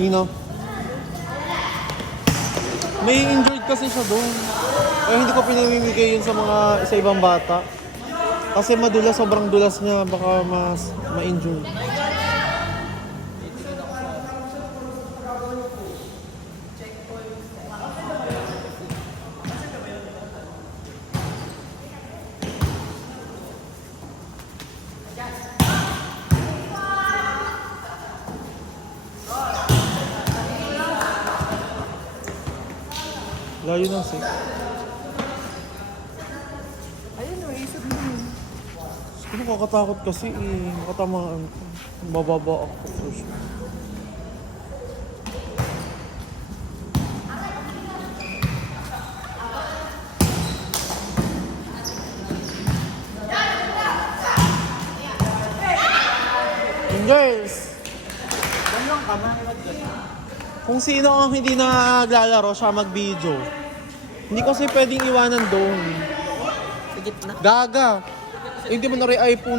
Nino. May injured kasi siya doon. Kaya hindi ko pinamimigay yun sa ibang bata. Kasi madulas, sobrang dulas niya. Baka mas ma-injured. Layo ng six. Ayun o, isip mo yun. Ano kakatakot kasi makatamaan ko. Mababa ako for sure. Girls! Ganyan ka na. Kung sino ang hindi naglalaro, siya mag-video. Hindi kasi pwedeng iwanan doon. Sa gitna. Gaga! Hindi mo na rin iPhone na